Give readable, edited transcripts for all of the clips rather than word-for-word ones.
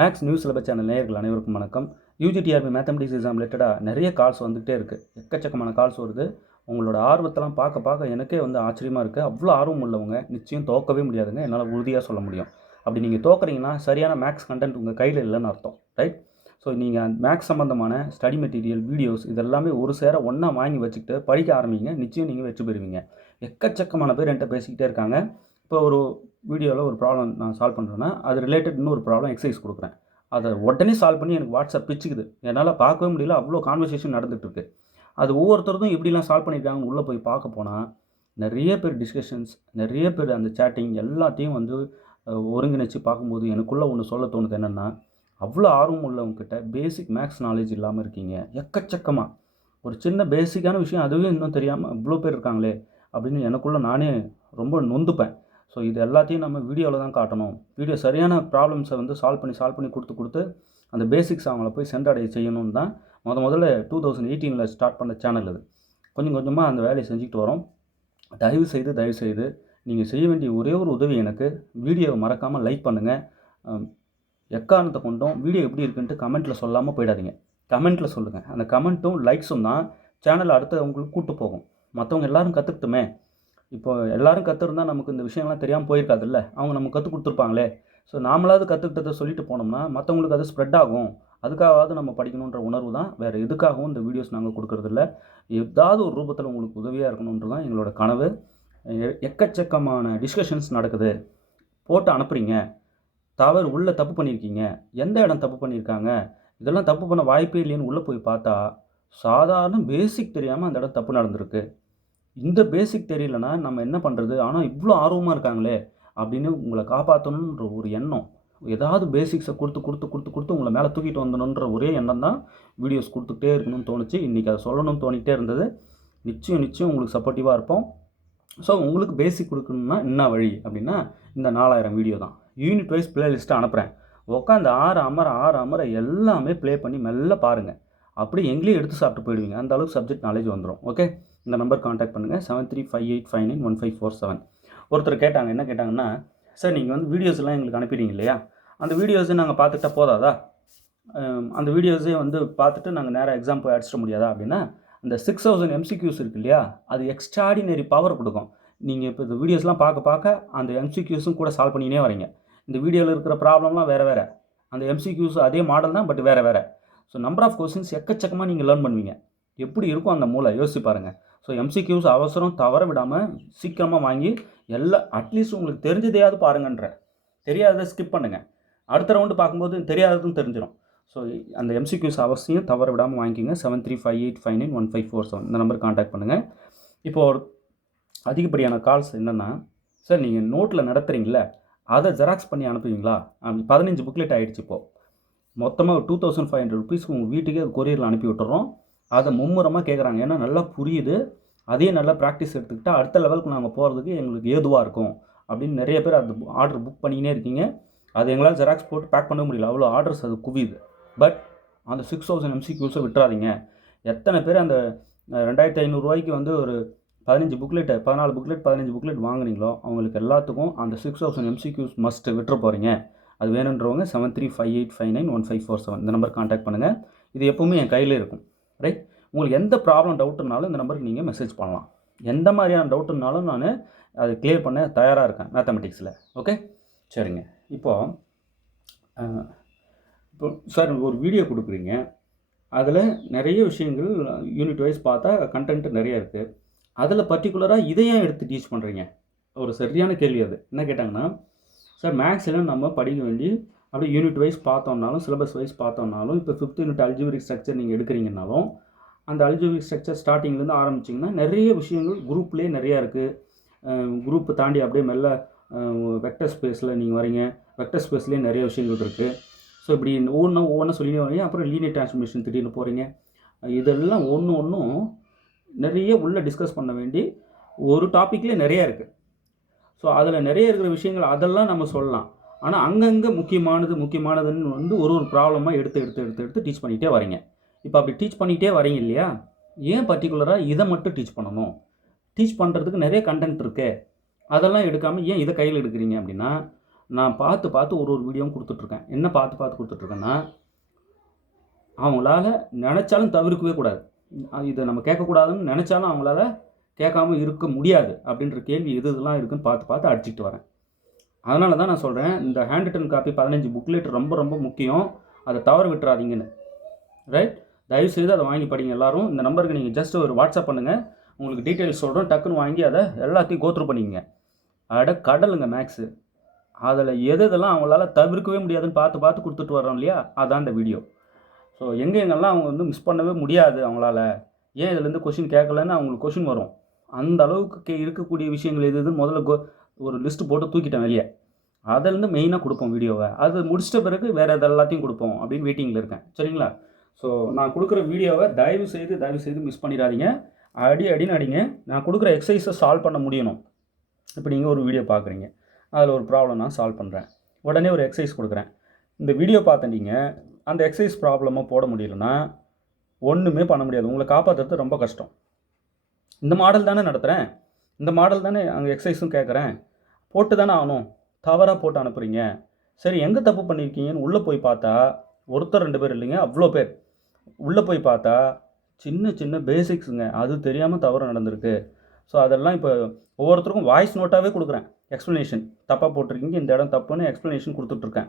Maths news syllabus channel நேயர்கள் அனைவருக்கும் வணக்கம். யூஜிடிஆர்பி மேத்தமெட்டிக்ஸ் எக்ஸாம் ரிலேட்டடாக நிறைய கால்ஸ் வந்துகிட்டே இருக்குது. எக்கச்சக்கமான கால்ஸ் வருது. உங்களோட ஆர்வத்தெல்லாம் பார்க்க எனக்கே ஆச்சரியமாக இருக்குது. அவ்வளோ ஆர்வம் உள்ளவங்க நிச்சயம் தோக்கவே முடியாதுங்க. என்னால் உறுதியாக சொல்ல முடியும். அப்படி நீங்கள் தோக்குறீங்கன்னா சரியான மேக்ஸ் கண்டென்ட் உங்கள் கையில் இல்லைன்னு அர்த்தம், ரைட்? ஸோ நீங்கள் மேக்ஸ் சம்மந்தமான ஸ்டடி மெட்டீரியல், வீடியோஸ் இதெல்லாமே ஒரு சேர ஒன்றா வாங்கி வச்சுக்கிட்டு படிக்க ஆரம்பிங்க. நிச்சயம் நீங்கள் வெற்றி பெறுவீங்க. எக்கச்சக்கமான பேர் என்கிட்ட பேசிக்கிட்டே இருக்காங்க. இப்போ ஒரு வீடியோவில் ஒரு ப்ராப்ளம் நான் சால்வ் பண்ணுறேன்னா அது ரிலேட்டட் இன்னொரு ப்ராப்ளம் எக்ஸசைஸ் கொடுக்குறேன். அதை உடனே சால்வ் பண்ணி எனக்கு வாட்ஸ்அப் பிச்சுக்குது. என்னால் பார்க்கவே முடியல. அவ்வளோ கான்வர்சேஷன் நடந்துகிட்ருக்கு. அது ஒவ்வொருத்தருக்கும் எப்படிலாம் சால்வ் பண்ணியிருக்காங்கன்னு உள்ளே போய் பார்க்க போனால் நிறைய பேர் டிஸ்கஷன்ஸ், நிறைய பேர் அந்த சேட்டிங் எல்லாத்தையும் ஒருங்கிணைச்சு பார்க்கும்போது எனக்குள்ளே ஒன்று சொல்ல தோணுது. என்னென்னா, அவ்வளோ ஆர்வம் உள்ளவங்கக்கிட்ட பேசிக் மேக்ஸ் நாலேஜ் இல்லாமல் இருக்கீங்க. எக்கச்சக்கமாக ஒரு சின்ன பேசிக்கான விஷயம் அதுவே இன்னும் தெரியாமல் இவ்வளோ பேர் இருக்காங்களே அப்படின்னு எனக்குள்ளே நானே ரொம்ப நொந்துப்பேன். ஸோ இது எல்லாத்தையும் நம்ம வீடியோவில் தான் காட்டணும். வீடியோ சரியான ப்ராப்ளம்ஸை சால்வ் பண்ணி கொடுத்து அந்த பேசிக்ஸ் அவங்கள போய் சென்றடைய செய்யணும்னு தான் முதல்ல 2018 ஸ்டார்ட் பண்ண சேனல் அது. கொஞ்சம் கொஞ்சமாக அந்த வேலையை செஞ்சுக்கிட்டு வரோம். தயவுசெய்து நீங்கள் செய்ய வேண்டிய ஒரே ஒரு உதவி, எனக்கு வீடியோவை மறக்காமல் லைக் பண்ணுங்கள். எக்காரணத்தை கொண்டும் வீடியோ எப்படி இருக்குன்ட்டு கமெண்ட்டில் சொல்லாமல் போயிடாதீங்க. கமெண்ட்டில் சொல்லுங்கள். அந்த கமெண்ட்டும் லைக்ஸும் தான் சேனலை அடுத்து அவங்களுக்கு கூப்பிட்டு போகும். மற்றவங்க எல்லோரும் கற்றுக்கிட்டுமே. இப்போ எல்லோரும் கற்றுருந்தா நமக்கு இந்த விஷயங்கள்லாம் தெரியாமல் போயிருக்காதுல்ல. அவங்க நமக்கு கற்றுக் கொடுத்துருப்பாங்களே. ஸோ நாமளாவது கற்றுக்கிட்டதை சொல்லிட்டு போனோம்னா மற்றவங்களுக்கு அது ஸ்ப்ரெட் ஆகும். அதுக்காகவாவது நம்ம படிக்கணுன்ற உணர்வு தான். வேறு எதுக்காகவும் இந்த வீடியோஸ் நாங்கள் கொடுக்குறதில்ல. ஏதாவது ஒரு ரூபத்தில் உங்களுக்கு உதவியாக இருக்கணுன்றது தான் எங்களோட கனவு. எக்கச்சக்கமான டிஸ்கஷன்ஸ் நடக்குது. போட்டு அனுப்புகிறீங்க. உள்ளே தப்பு பண்ணியிருக்கீங்க. எந்த இடம் தப்பு பண்ணியிருக்காங்க, இதெல்லாம் தப்பு பண்ண வாய்ப்பே இல்லைன்னு உள்ளே போய் பார்த்தா சாதாரண பேசிக் தெரியாமல் அந்த இடம் தப்பு நடந்திருக்கு. இந்த பேசிக் தெரியலனா நம்ம என்ன பண்ணுறது? ஆனால் இவ்வளோ ஆர்வமாக இருக்காங்களே அப்படின்னு உங்களை காப்பாற்றணுன்ற ஒரு எண்ணம், ஏதாவது பேசிக்ஸை கொடுத்து உங்களை மேலே தூக்கிட்டு வந்தணுன்ற ஒரே எண்ணம் தான் வீடியோஸ் கொடுத்துக்கிட்டே இருக்கணும்னு தோணுச்சு. இன்றைக்கி அதை சொல்லணும்னு தோணிகிட்டே இருந்தது. நிச்சயம் உங்களுக்கு சப்போர்ட்டிவாக இருப்போம். ஸோ உங்களுக்கு பேசிக் கொடுக்கணுன்னா என்ன வழி அப்படின்னா, இந்த 4000 வீடியோ தான். யூனிட் வைஸ் ப்ளேலிஸ்ட்டை அனுப்புகிறேன். உட்காந்து ஆற அமர எல்லாமே ப்ளே பண்ணி மெல்ல பாருங்கள். அப்படி எங்களையும் எடுத்து சாப்பிட்டு போயிடுவீங்க. அந்த அளவுக்கு சப்ஜெக்ட் நாலேஜ் வந்துடும். ஓகே, இந்த நம்பர் காண்டாக்ட் பண்ணுங்கள். 7358591547. ஒருத்தர் கேட்டாங்க. என்ன கேட்டாங்கன்னா, சார் நீங்கள் வீடியோஸ்லாம் எங்களுக்கு அனுப்பிடுங்க இல்லையா, அந்த வீடியோஸை நாங்கள் பார்த்துட்டா போதாதா? அந்த வீடியோஸே பார்த்துட்டு நாங்கள் நேராக எக்ஸாம் போய் அடிச்சிட முடியாதா அப்படின்னா, அந்த 6000 MCQs இருக்குது இல்லையா, அது எக்ஸ்ட்ராடினரி பவர் கொடுக்கும். நீங்கள் இப்போ இந்த வீடியோஸ்லாம் பார்க்க அந்த MCQஸும் கூட சால்வ் பண்ணினே வரீங்க. இந்த வீடியோவில் இருக்கிற ப்ராப்ளம்லாம் வேறு, அந்த MCQஸ் அதே மாடல் தான், பட் வேறு. ஸோ நம்பர் ஆஃப் கொஸ்டின்ஸ் எக்கச்சக்கமாக நீங்கள் லேர்ன் பண்ணுவீங்க. எப்படி இருக்கும் அந்த மூளை யோசிச்சு பாருங்கள். ஸோ MCQs அவசரம் தவற விடாமல் சீக்கிரமாக வாங்கி அட்லீஸ்ட் உங்களுக்கு தெரிஞ்சதையாவது பாருங்கன்ற. தெரியாததை ஸ்கிப் பண்ணுங்கள். அடுத்த ரவுண்டு பார்க்கும்போது தெரியாததும் தெரிஞ்சிடும். ஸோ அந்த MCQs அவசியம் தவற விடாமல் வாங்கிக்கிங்க. 7358591547 இந்த நம்பர் காண்டாக்ட் பண்ணுங்கள். இப்போது அதிகப்படியான கால்ஸ் என்னென்னா, சார் நீங்கள் நோட்டில் நடத்துகிறீங்களே அதை ஜெராக்ஸ் பண்ணி அனுப்புவீங்களா? 15 புக்லெட் ஆகிடுச்சு. இப்போது மொத்தமாக 2500 ருபீஸ்க்கு உங்கள் வீட்டுக்கே அது கொரியரில் அனுப்பி விட்டுறோம். அதை மும்முரமாக கேட்குறாங்க. ஏன்னா நல்லா புரியுது. அதே நல்லா ப்ராக்டிஸ் எடுத்துக்கிட்டால் அடுத்த லெவலுக்கு நாங்கள் போகிறதுக்கு எங்களுக்கு ஏதுவாக இருக்கும் அப்படின்னு நிறைய பேர் அந்த ஆர்டர் புக் பண்ணிக்கினே இருக்கீங்க. அது எங்களால் ஜெராக்ஸ் போட்டு பேக் பண்ண முடியல. அவ்வளோ ஆர்டர்ஸ் அது குவியுது. பட் அந்த 6000 MCQஸை விட்டுறாதீங்க. எத்தனை பேர் அந்த 2500 ரூபாய்க்கு ஒரு 15 புக்லெட் வாங்குனீங்களோ அவங்களுக்கு எல்லாத்துக்கும் அந்த 6000 MCQs மஸ்ட் விட்டுற போகிறீங்க. அது வேணுன்றவங்க 7358591547 இந்த நம்பர் காண்டாக்ட் பண்ணுங்கள். இது எப்போவுமே என் கையில் இருக்கும், ரைட்? உங்களுக்கு எந்த ப்ராப்ளம் டவுட்டுனாலும் இந்த நம்பருக்கு நீங்கள் மெசேஜ் பண்ணலாம். எந்த மாதிரியான டவுட்டுனாலும் நான் அதை கிளியர் பண்ண தயாராக இருக்கேன் மேத்தமெட்டிக்ஸில். ஓகே, சரிங்க. இப்போது சார் ஒரு வீடியோ கொடுக்குறீங்க. அதில் நிறைய விஷயங்கள் யூனிட் வைஸ் பார்த்தா கண்டென்ட் நிறைய இருக்குது. அதில் பர்டிகுலராக இதையும் எடுத்து டீச் பண்ணுறீங்க. ஒரு சரியான கேள்வி அது. என்ன கேட்டாங்கன்னா, சார் மேக்ஸில் நம்ம படிக்க வேண்டி அப்படியே யூனிட் வைஸ் பார்த்தோம்னாலும் சிலபஸ் வைஸ் பார்த்தோம்னாலும் இப்போ 5th யூனிட் அல்ஜிபிரிக் ஸ்ட்ரக்சர் நீங்கள் எடுக்கிறீங்கனாலும் அந்த அல்ஜிபிரிக் ஸ்ட்ரக்சர் ஸ்டார்டிங்லேருந்து ஆரம்பிச்சிங்கன்னா நிறைய விஷயங்கள் குரூப்லேயே நிறையா இருக்குது. குரூப்பை தாண்டி அப்படியே மெல்ல வெக்டர் ஸ்பேஸில் நீங்கள் வரீங்க. வெக்டர் ஸ்பேஸ்லேயே நிறைய விஷயங்கள் இருக்குது. ஸோ இப்படி ஒவ்வொன்றா சொல்லியே வரீங்க. அப்புறம் லீனியர் டிரான்ஸ்ஃபர்மேஷன் திடீர்னு போகிறீங்க. இதெல்லாம் ஒன்றும் நிறைய உள்ளே டிஸ்கஸ் பண்ண வேண்டி ஒரு டாப்பிக்லேயே நிறையா இருக்குது. ஸோ அதில் நிறைய இருக்கிற விஷயங்கள் அதெல்லாம் நம்ம சொல்லலாம். ஆனால் அங்கங்கே முக்கியமானதுன்னு ஒரு ப்ராப்ளமாக எடுத்து டீச் பண்ணிகிட்டே வரீங்க. இப்போ அப்படி டீச் பண்ணிகிட்டே வரீங்க இல்லையா, ஏன் பர்டிகுலராக இதை மட்டும் டீச் பண்ணணும்? டீச் பண்ணுறதுக்கு நிறைய கண்டென்ட் இருக்குது. அதெல்லாம் எடுக்காமல் ஏன் இதை கையில் எடுக்கிறீங்க அப்படின்னா, நான் பார்த்து பார்த்து ஒரு வீடியோவும் கொடுத்துட்ருக்கேன். என்ன பார்த்து கொடுத்துட்ருக்கேன்னா, அவங்களால நினச்சாலும் தவிர்க்கவே கூடாது. இதை நம்ம கேட்கக்கூடாதுன்னு நினச்சாலும் அவங்களால கேட்காம இருக்க முடியாது அப்படின்ற கேள்வி இதெல்லாம் இருக்குதுன்னு பார்த்து அடிச்சுட்டு வரேன். அதனால தான் நான் சொல்கிறேன், இந்த ஹேண்ட் ரிட்டன் காப்பி 15 புக்லெட் ரொம்ப முக்கியம். அதை தவற விட்டுறாதீங்கன்னு. ரைட்? தயவுசெய்து அதை வாங்கி படிங்க எல்லோரும். இந்த நம்பருக்கு நீங்கள் ஜஸ்ட் ஒரு வாட்ஸ்அப் பண்ணுங்கள், உங்களுக்கு டீட்டெயில்ஸ் சொல்கிறோம். டக்குன்னு வாங்கி அதை எல்லாத்தையும் கோத்ரூ பண்ணிக்கங்க. கடலுங்க மேக்ஸு. அதில் எதெல்லாம் அவங்களால தவிர்க்கவே முடியாதுன்னு பார்த்து கொடுத்துட்டு வரோம் இல்லையா, அதான் இந்த வீடியோ. ஸோ எங்கெங்கெல்லாம் அவங்க மிஸ் பண்ணவே முடியாது அவங்களால, ஏன் இதுலேருந்து கொஷின் கேட்கலன்னு அவங்களுக்கு கொஷின் வரும். அந்த அளவுக்கு இருக்கக்கூடிய விஷயங்கள் எதுன்னு முதல்ல ஒரு லிஸ்ட்டு போட்டு தூக்கிட்டேன் வெளியே. அதிலேருந்து மெயினாக கொடுப்போம் வீடியோவை. அது முடிச்சிட்ட பிறகு வேறு எல்லாத்தையும் கொடுப்போம் அப்படின்னு வெயிட்டிங்கில் இருக்கேன். சரிங்களா? ஸோ நான் கொடுக்குற வீடியோவை தயவு செய்து மிஸ் பண்ணிடாதீங்க. அடின்னு அடிங்க. நான் கொடுக்குற எக்ஸசைஸை சால்வ் பண்ண முடியணும். இப்போ நீங்கள் ஒரு வீடியோ பார்க்குறீங்க, அதில் ஒரு ப்ராப்ளம் நான் சால்வ் பண்ணுறேன், உடனே ஒரு எக்ஸசைஸ் கொடுக்குறேன். இந்த வீடியோ பார்த்துட்டீங்க, அந்த எக்ஸசைஸ் ப்ராப்ளமாக போட முடியலன்னா ஒன்றுமே பண்ண முடியாது. உங்களை காப்பாற்றுறது ரொம்ப கஷ்டம். இந்த மாடல் தானே நடத்துகிறேன், இந்த மாடல் தானே அங்கே எக்ஸசைஸும் கேட்குறேன், போட்டு தானே ஆகணும். தவறாக போட்டு அனுப்புகிறீங்க. சரி, எங்கே தப்பு பண்ணியிருக்கீங்கன்னு உள்ளே போய் பார்த்தா ஒருத்தர் 2 பேர் இல்லைங்க, அவ்வளோ பேர். உள்ளே போய் பார்த்தா சின்ன பேசிக்ஸுங்க, அது தெரியாமல் தவறு நடந்திருக்கு. ஸோ அதெல்லாம் இப்போ ஒவ்வொருத்தருக்கும் வாய்ஸ் நோட்டாகவே கொடுக்குறேன். எக்ஸ்ப்ளனேஷன் தப்பாக போட்டிருக்கீங்க, இந்த இடம் தப்புன்னு எக்ஸ்ப்ளனேஷன் கொடுத்துட்ருக்கேன்.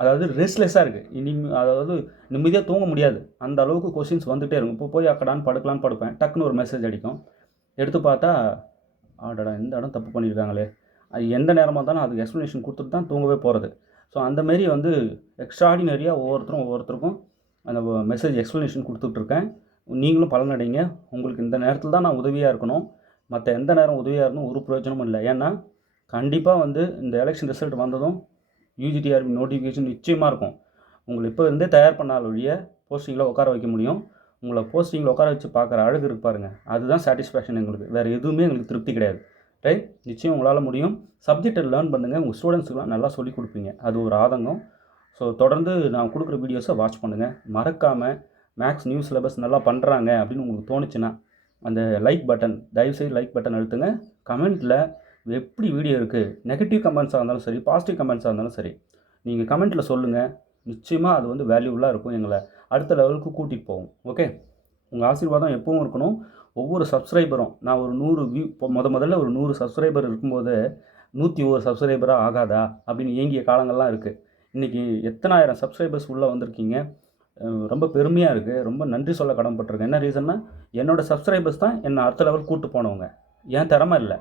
அதாவது ரெஸ்ட்லெஸ்ஸாக இருக்குது. அதாவது நிம்மதியாக தூங்க முடியாது. அந்த அளவுக்கு கொஷின்ஸ் வந்துகிட்டே இருக்கும். இப்போ போய் அக்கடான்னு படுக்கலான்னு படுப்பேன், டக்குன்னு ஒரு மெசேஜ் அடிக்கும். எடுத்து பார்த்தா ஆடடா இந்த இடம் தப்பு பண்ணியிருக்காங்களே. அது எந்த நேரமாக இருந்தாலும் அதுக்கு எக்ஸ்ப்ளனேஷன் கொடுத்துட்டு தான் தூங்கவே போகிறது. ஸோ அந்தமாரி எக்ஸ்ட்ராடினரியாக ஒவ்வொருத்தருக்கும் அந்த மெசேஜ் எக்ஸ்ப்ளனேஷன் கொடுத்துட்ருக்கேன். நீங்களும் பலனடைங்க. உங்களுக்கு இந்த நேரத்தில் தான் நான் உதவியாக இருக்கணும். மற்ற எந்த நேரம் உதவியாக இருந்தும் ஒரு பிரயோஜனமும் இல்லை. ஏன்னா கண்டிப்பாக இந்த எலெக்ஷன் ரிசல்ட் வந்ததும் யூஜிடிஆர்பி நோட்டிஃபிகேஷன் நிச்சயமாக இருக்கும். உங்களை இப்போ இருந்தே தயார் பண்ணால் வழிய போஸ்டிங்கில் உட்கார வைக்க முடியும். உங்களை போஸ்டிங்கில் உட்கார வச்சு பார்க்குற அழகு இருக்கு பாருங்கள், அதுதான் சாட்டிஸ்ஃபேக்ஷன் எங்களுக்கு. வேறு எதுவுமே எங்களுக்கு திருப்தி கிடையாது. ரைட்? நிச்சயம் உங்களால் முடியும். சப்ஜெக்டை லேர்ன் பண்ணுங்கள். உங்கள் ஸ்டூடெண்ட்ஸுக்கெலாம் நல்லா சொல்லிக் கொடுப்பீங்க. அது ஒரு ஆதங்கம். ஸோ தொடர்ந்து நான் கொடுக்குற வீடியோஸை வாட்ச் பண்ணுங்கள். மறக்காமல் மேக்ஸ் நியூ சிலபஸ் நல்லா பண்ணுறாங்க அப்படின்னு உங்களுக்கு தோணுச்சுன்னா அந்த லைக் பட்டன், தயவுசெய்து லைக் பட்டன் அழுத்துங்க. கமெண்ட்டில் எப்படி வீடியோ இருக்குது, நெகட்டிவ் கமெண்ட்ஸாக இருந்தாலும் சரி, பாசிட்டிவ் கமெண்ட்ஸாக இருந்தாலும் சரி, நீங்கள் கமெண்ட்டில் சொல்லுங்கள். நிச்சயமாக அது வேல்யூபுல்லாக இருக்கும், எங்களை அடுத்த லெவலுக்கு கூட்டிகிட்டு போகும். ஓகே? உங்கள் ஆசீர்வாதம் எப்பவும் இருக்கணும். ஒவ்வொரு சப்ஸ்கிரைபரும், நான் ஒரு 100 வியூ முதல்ல ஒரு 100 சப்ஸ்கிரைபர் இருக்கும்போது 101 சப்ஸ்கிரைபராக ஆகாதா அப்படின்னு ஏங்கிய காலங்கள்லாம் இருக்குது. இன்றைக்கி எத்தனாயிரம் சப்ஸ்கிரைபர்ஸ் உள்ளே வந்திருக்கீங்க. ரொம்ப பெருமையாக இருக்குது. ரொம்ப நன்றி சொல்ல கடமைப்பட்டிருக்கேன். என்ன ரீசன்னா, என்னோடய சப்ஸ்கிரைபர்ஸ் தான் என்னை அடுத்த லெவல் கூப்பிட்டு போனவங்க. ஏன் திறமை இல்லை,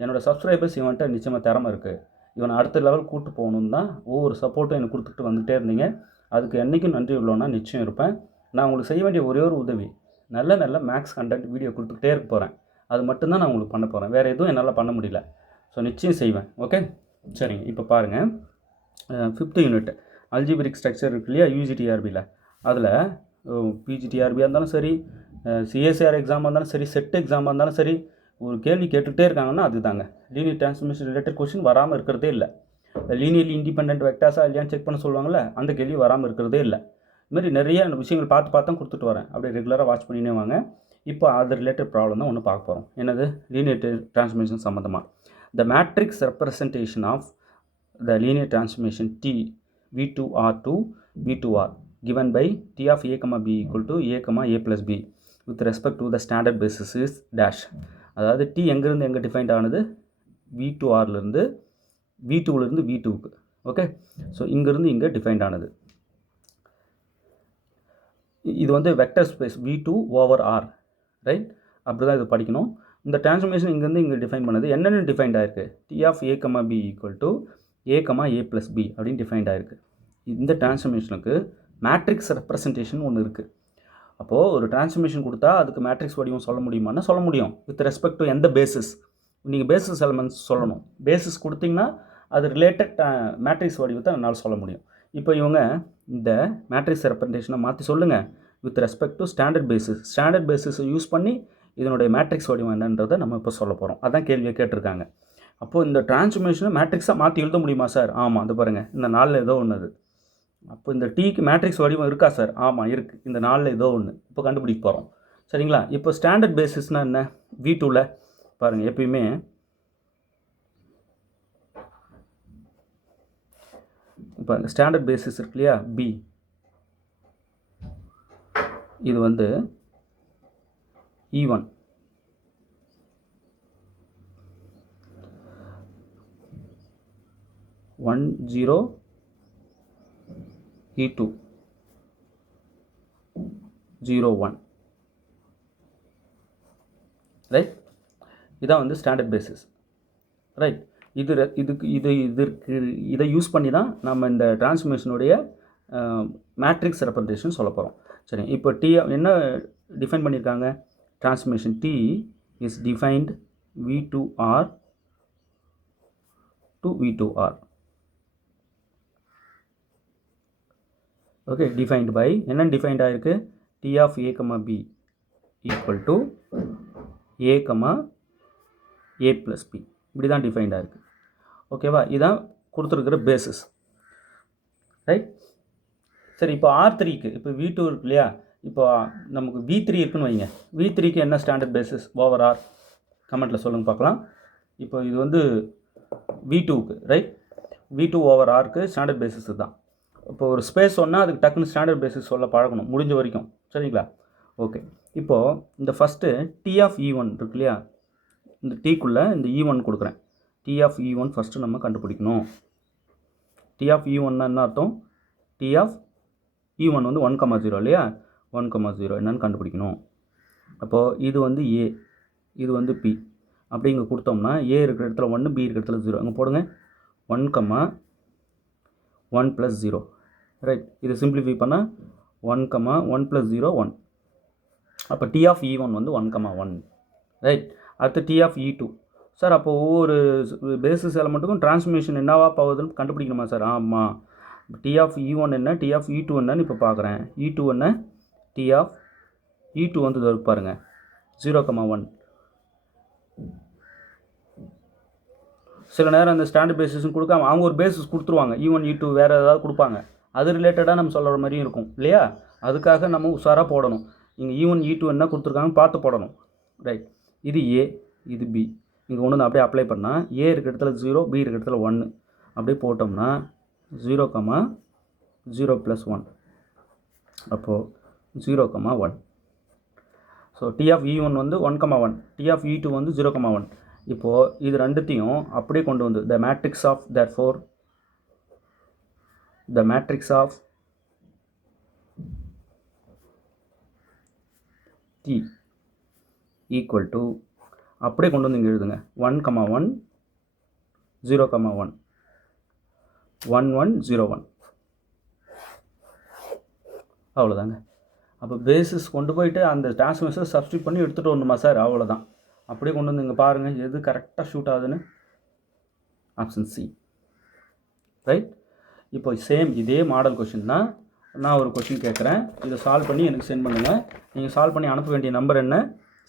என்னோடய சப்ஸ்கிரைபர்ஸ் இவன்கிட்ட நிச்சயமாக திறமை இருக்குது, இவனை அடுத்த லெவல் கூப்பிட்டு போகணுன்னு தான் ஒவ்வொரு சப்போர்ட்டும் எனக்கு கொடுத்துட்டு வந்துகிட்டே இருந்தீங்க. அதுக்கு என்றைக்கும் நன்றி உள்ளோன்னா நிச்சயம் இருப்பேன். நான் உங்களுக்கு செய்ய வேண்டிய ஒரே ஒரு உதவி, நல்ல மேக்ஸ் கண்டென்ட் வீடியோ கொடுத்துக்கிட்டே இருக்க போகிறேன். அது மட்டும்தான் நான் உங்களுக்கு பண்ண போகிறேன். வேறு எதுவும் என்னால் பண்ண முடியல. ஸோ நிச்சயம் செய்வேன். ஓகே? சரிங்க. இப்போ பாருங்கள், 5th யூனிட் அல்ஜிபிரிக் ஸ்ட்ரக்சர் இருக்கு இல்லையா யூஜிடிஆர்பியில். அதில் பிஜிடிஆர்பியாக இருந்தாலும் சரி, சிஎஸ்ஆர் எக்ஸாமாக இருந்தாலும் சரி, செட் எக்ஸாமாக இருந்தாலும் சரி, ஒரு கேள்வி கேட்டுகிட்டே இருக்காங்கன்னா அது தாங்க லீனியர் டிரான்ஸ்ஃபர்மேஷன் ரிலேட்டட் கொஸ்டின் வராமல் இருக்கிறதே இல்லை. லீனியர்லி இண்டிபெண்டன்ட் வெக்டாஸாக இல்லையான்னு செக் பண்ண சொல்லுவாங்கள்ல, அந்த கேள்வி வராமல் இருக்கிறதே இல்லை. இதுமாதிரி நிறைய விஷயங்கள் பார்த்து தான் கொடுத்துட்டு வரேன். அப்படியே ரெகுலராக வாட்ச் பண்ணினே வாங்க. இப்போ அது ரிலேட்டட் ப்ராப்ளம் தான் ஒன்று பார்க்க போகிறோம். என்னது? லீனியர் டிரான்ஸ்ஃபர்மேஷன் சம்மந்தமாக. The matrix representation of the linear transformation T V2R to V2R given by T of A, B equal to A, A plus B with respect to the standard basis is dash. அதாவது T எங்கேருந்து எங்கே defined ஆனது? V2Rலேருந்து V2லேருந்து V2க்கு. Okay? So இங்கேருந்து இங்கே defined ஆனது. இது vector space V2 over R. Right? அப்படி தான் இது படிக்கணும். இந்த டிரான்ஸ்ஃபர்மேஷன் இங்கேருந்து இங்கே டிஃபைன் பண்ணது என்னென்னு டிஃபைன்ட் ஆகிருக்கு? T of A, B equal to A, A plus B அப்படின்னு டிஃபைன்ட் ஆகிருக்கு. இந்த டிரான்ஸ்ஃபர்மேஷனுக்கு மேட்ரிக்ஸ் ரெப்ரசன்டேஷன் ஒன்று இருக்குது. அப்போது ஒரு டிரான்ஸ்ஃபர்மேஷன் கொடுத்தா அதுக்கு மேட்ரிக்ஸ் வடிவம் சொல்ல முடியுமான்னா சொல்ல முடியும். வித் ரெஸ்பெக்ட் டு எந்த பேசிஸ், நீங்கள் பேசிஸ் எலமெண்ட்ஸ் சொல்லணும். பேசிஸ் கொடுத்தீங்கன்னா அது ரிலேட்டட் மேட்ரிக்ஸ் வடிவத்தை என்னால் சொல்ல முடியும். இப்போ இவங்க இந்த மேட்ரிக்ஸ் ரெப்ரசன்டேஷனை மாற்றி சொல்லுங்கள் with respect to standard basis. ஸ்டாண்டர்ட் பேசிஸை யூஸ் பண்ணி இதனுடைய மேட்ரிக்ஸ் வடிவம் என்னன்றதை நம்ம இப்போ சொல்ல போகிறோம். அதான் கேள்வியை கேட்டிருக்காங்க. அப்போது இந்த டிரான்ஸ்ஃபர்மேஷனை மேட்ரிக்ஸாக மாற்றி எழுத முடியுமா சார்? ஆமாம், அது பாருங்கள், இந்த 4ல் ஏதோ ஒன்று. அது அப்போ இந்த டீக்கு மேட்ரிக்ஸ் வடிவம் இருக்கா சார்? ஆமாம் இருக்குது, இந்த 4ல் ஏதோ ஒன்று. இப்போ கண்டுபிடிக்க போகிறோம். சரிங்களா? இப்போ ஸ்டாண்டர்ட் பேசிஸ்னால் என்ன? V2ல் பாருங்கள், எப்பயுமே இப்போ ஸ்டாண்டர்ட் பேசிஸ் இருக்கு இல்லையா, பி, இது வந்து E1, E2, E2, 0, 1, ரைட். இதான் வந்து ஸ்டாண்டர்ட் பேசிஸ், ரைட். இதை யூஸ் பண்ணி தான் நம்ம இந்த டிரான்ஸ்ஃபர்மேஷனுடைய மேட்ரிக்ஸ் ரெப்ரசன்டேஷன் சொல்ல போகிறோம். சரி, இப்போ டி என்ன டிஃபைன் பண்ணியிருக்காங்க, transformation T is defined V2R to V2R. Okay, defined by என்ன டிஃபைன்ட் ஆகிருக்கு, T of A, B equal to A, A + B, இப்படி தான் டிஃபைன்ட் ஆகிருக்கு. ஓகேவா, இதுதான் கொடுத்துருக்கிற பேசிஸ், ரைட். சரி, இப்போ R3க்கு இப்போ V2 இருக்கு இல்லையா, இப்போ நமக்கு V3 இருக்குன்னு வைங்க. V3க்கு என்ன ஸ்டாண்டர்ட் பேசிஸ் ஓவர் R, கமெண்ட்டில் சொல்லுங்கள் பார்க்கலாம். இப்போ இது வந்து V2க்கு, ரைட். V2 ஓவர் Rக்கு ஸ்டாண்டர்ட் பேசிஸ் தான். இப்போ ஒரு ஸ்பேஸ் சொன்னால் அதுக்கு டக்குன்னு ஸ்டாண்டர்ட் பேசிஸ் சொல்ல பழகணும் முடிஞ்ச வரைக்கும், சரிங்களா. ஓகே, இப்போது இந்த ஃபஸ்ட்டு T of E1 இருக்கு இல்லையா, இந்த Tக்குள்ளே இந்த E1 கொடுக்குறேன். T of E1 ஃபஸ்ட்டு நம்ம கண்டுபிடிக்கணும். T of E1 என்ன அர்த்தம், T of E1 வந்து 1, 0 இல்லையா, 1, 0 என்னன்னு கண்டுபிடிக்கணும். அப்போது இது வந்து A, இது வந்து P, அப்படி இங்கே கொடுத்தோம்னா A இருக்கிற இடத்துல 1, B இருக்கிற இடத்துல 0, அங்கே போடுங்க 1, 1 + 0, ரைட். இது சிம்பிளிஃபை பண்ணால் 1, 1 + 0, 1. அப்போ T of E1 வந்து 1, 1, ரைட். அடுத்து T of E2. சார் அப்போ ஒவ்வொரு பேசிஸ் எலமெண்ட்டுக்கும் டிரான்ஸ்ஃபர்மேஷன் என்னவா போகுதுன்னு கண்டுபிடிக்கணுமா சார்? ஆமாம். T of E1 என்ன, T of E2 என்னன்னு இப்போ பார்க்குறேன். E2 என்ன, T of E2 வந்து இது பாருங்கள் 0, 1. சில நேரம் அந்த ஸ்டாண்டர்ட் பேசிஸ்ன்னு கொடுக்காம அவங்க ஒரு பேசிஸ் கொடுத்துருவாங்க, E1, E2 வேறு ஏதாவது கொடுப்பாங்க, அது ரிலேட்டடாக நம்ம சொல்கிற மாதிரியும் இருக்கும் இல்லையா. அதுக்காக நம்ம உஷாராக போடணும். இங்கே E1, E2 என்ன கொடுத்துருக்காங்க பார்த்து போடணும், ரைட். இது A, இது B, இங்கே ஒன்று நான் அப்படியே அப்ளை பண்ணால் A இருக்கிற இடத்துல 0, B இருக்கிற இடத்துல 1, அப்படியே போட்டோம்னா 0, 0 + 1, அப்போது 0, 1. ஸோ T of E1 வந்து 1, 1, T of E2 வந்து 0, 1. இப்போது இது ரெண்டுத்தையும் அப்படியே கொண்டு வந்து the matrix of therefore the matrix of T equal to அப்படியே கொண்டு வந்து இங்கே எழுதுங்க 1, 1, 0, 1, 1, 1, 0, 1. அவ்வளோதாங்க. அப்போ பேசிஸ் கொண்டு போயிட்டு அந்த டிரான்ஸ்ஃபர்மேஷனை சப்ஸ்டியூட் பண்ணி எடுத்துகிட்டு வரணுமா சார்? அவ்வளோதான். அப்படியே கொண்டு வந்து இங்கே பாருங்கள் எது கரெக்டாக ஷூட் ஆகுதுன்னு. Option C, right. இப்போ சேம் இதே மாடல் கொஷின் தான். நான் ஒரு கொஷின் கேட்குறேன், இதை சால்வ் பண்ணி எனக்கு சென்ட் பண்ணுங்கள். நீங்கள் சால்வ் பண்ணி அனுப்ப வேண்டிய நம்பர் என்ன,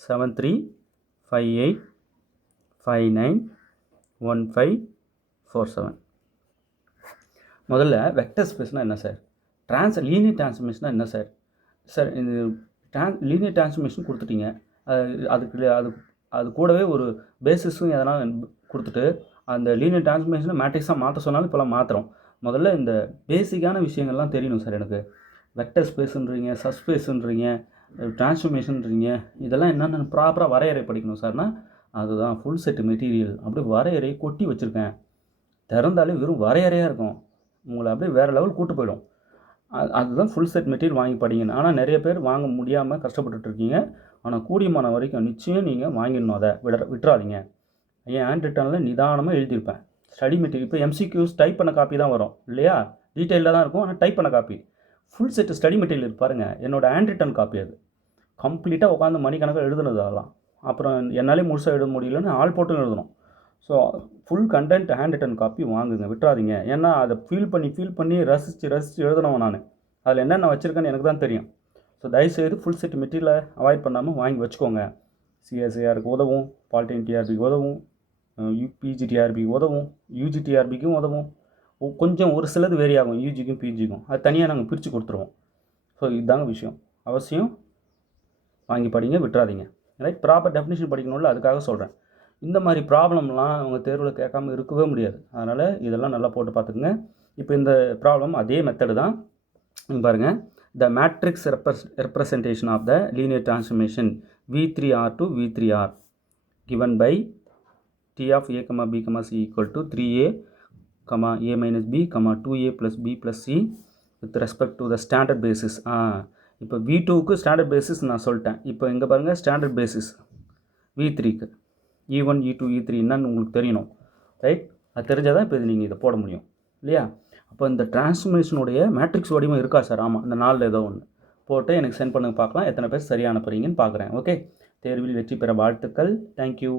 7358591547. முதல்ல வெக்டர் ஸ்பேஸ்னால் என்ன சார், லீனியர் டிரான்ஸ்ஃபர்மேஷனாக என்ன சார்? சார் இது லீனியர் டிரான்ஸ்ஃபர்மேஷன் கொடுத்துட்டீங்க, அது கூடவே ஒரு பேசிஸும் எதனா கொடுத்துட்டு அந்த லீனியர் டிரான்ஸ்ஃபர்மேஷனை மேட்ரிக்ஸாக மாற்ற சொன்னாலும் இப்போலாம் மாற்றுறோம். முதல்ல இந்த பேசிக்கான விஷயங்கள்லாம் தெரியணும் சார் எனக்கு. வெக்டர் ஸ்பேஸுன்றீங்க, சப்ஸ்பேஸுன்றீங்க, டிரான்ஸ்ஃபர்மேஷன்றீங்க, இதெல்லாம் என்னென்னு ப்ராப்பராக வரையறை படிக்கணும் சார்னா அதுதான் ஃபுல் செட் மெட்டீரியல். அப்படியே வரையறை கொட்டி வச்சுருக்கேன், திறந்தாலே வெறும் வரையறையாக இருக்கும், உங்களை அப்படியே வேறு லெவல் கூட்டு போயிடும். அதுதான் ஃபுல் செட் மெட்டீரியல் வாங்கி படிங்க. ஆனால் நிறைய பேர் வாங்க முடியாமல் கஷ்டப்பட்டுருக்கீங்க. ஆனால் கூடியமான வரைக்கும் நிச்சயம் நீங்கள் வாங்கிடணும், அதை விட்டுறாதீங்க. என் ஹேண்ட் ரிட்டனில் நிதானமாக எழுதியிருப்பேன் ஸ்டடி மெட்டீரியல். இப்போ MCQs டைப் பண்ண காப்பி தான் வரும் இல்லையா, டீட்டெயிலாக தான் இருக்கும், ஆனால் டைப் பண்ண copy. Full set study material பாருங்கள், என்னோடய ஹேண்ட் ரிட்டன் காப்பி அது. கம்ப்ளீட்டாக உட்காந்து மணிக்கணக்காக எழுதுனது அதெல்லாம். அப்புறம் என்னாலே முழுசாக எழுத முடியலன்னு ஆள் போட்டு எழுதணும். So full content hand written copy வாங்குங்க, விட்டுறாதீங்க. ஏன்னா அதை ஃபீல் பண்ணி ரசித்து எழுதணும். நான் அதில் என்னென்ன வச்சுருக்கேன்னு எனக்கு தான் தெரியும். ஸோ தயவுசெய்து ஃபுல் செட் மெட்டீரியலை அவாய்ட் பண்ணாமல் வாங்கி வச்சுக்கோங்க. CSIRக்கு உதவும், பாலிடெக்னிக் டிஆர்பிக்கு உதவும், PGTRBக்கு உதவும், UGTRBக்கும் உதவும். கொஞ்சம் ஒரு சிலது வேரி ஆகும் UGக்கும் PGக்கும், அது தனியாக நாங்கள் பிரித்து கொடுத்துருவோம். ஸோ இதுதாங்க விஷயம். அவசியம் வாங்கி படிங்க, விட்டுறாதீங்க, ரைட். ப்ராப்பர் டெஃபினிஷன் படிக்கணும்ல, அதுக்காக சொல்கிறேன். இந்த மாதிரி ப்ராப்ளம்லாம் அவங்க தேர்வில் கேட்காமல் இருக்கவே முடியாது. அதனால் இதெல்லாம் நல்லா போட்டு பார்த்துக்குங்க. இப்போ இந்த ப்ராப்ளம் அதே மெத்தடு தான். இங்க பாருங்கள், the matrix representation of the linear transformation V3R to V3R given by T of A, B, C equal to 3A, A minus B, 2A plus B plus C with respect to the standard basis. இப்போ V2க்கு standard basis நான் சொல்லிட்டேன். இப்போ இங்கே பாருங்கள், standard basis V3க்கு E1 E2 E3 என்னன்னு உங்களுக்கு தெரியணும், right? அது தெரிஞ்சால் தான் இப்போ இது நீங்கள் இதை போட முடியும் இல்லையா? அப்போ இந்த டிரான்ஸ்ஃபர்மேஷனுடைய மேட்ரிக்ஸ் வடிவம் இருக்கா சார்? ஆமாம், இந்த நாளில் ஏதோ ஒன்று போட்டு எனக்கு சென்ட் பண்ணுங்க, பார்க்கலாம் எத்தனை பேர் சரியான போகிறீங்கன்னு பார்க்குறேன். ஓகே, தேர்வில் வெற்றி பெற வாழ்த்துக்கள். தேங்க்யூ.